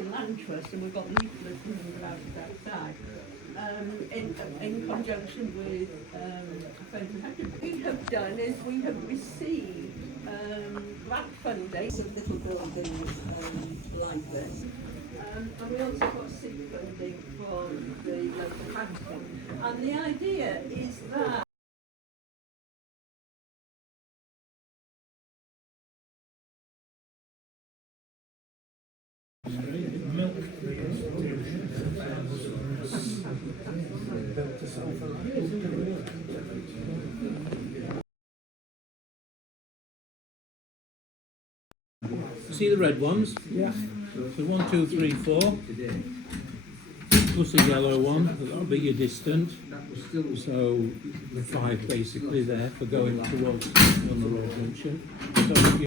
Working Land Trust, and we've got leaflets hanging about it outside. In conjunction with Friends of Hebden. What we have done is we have received grant funding of little buildings like this. And we also got seed funding from the local council. And the idea is that See the red ones? Yeah. So 1, 2, 3, 4. Plus a yellow one, that'll be your distant. So 5 basically there for going towards on the road junction. So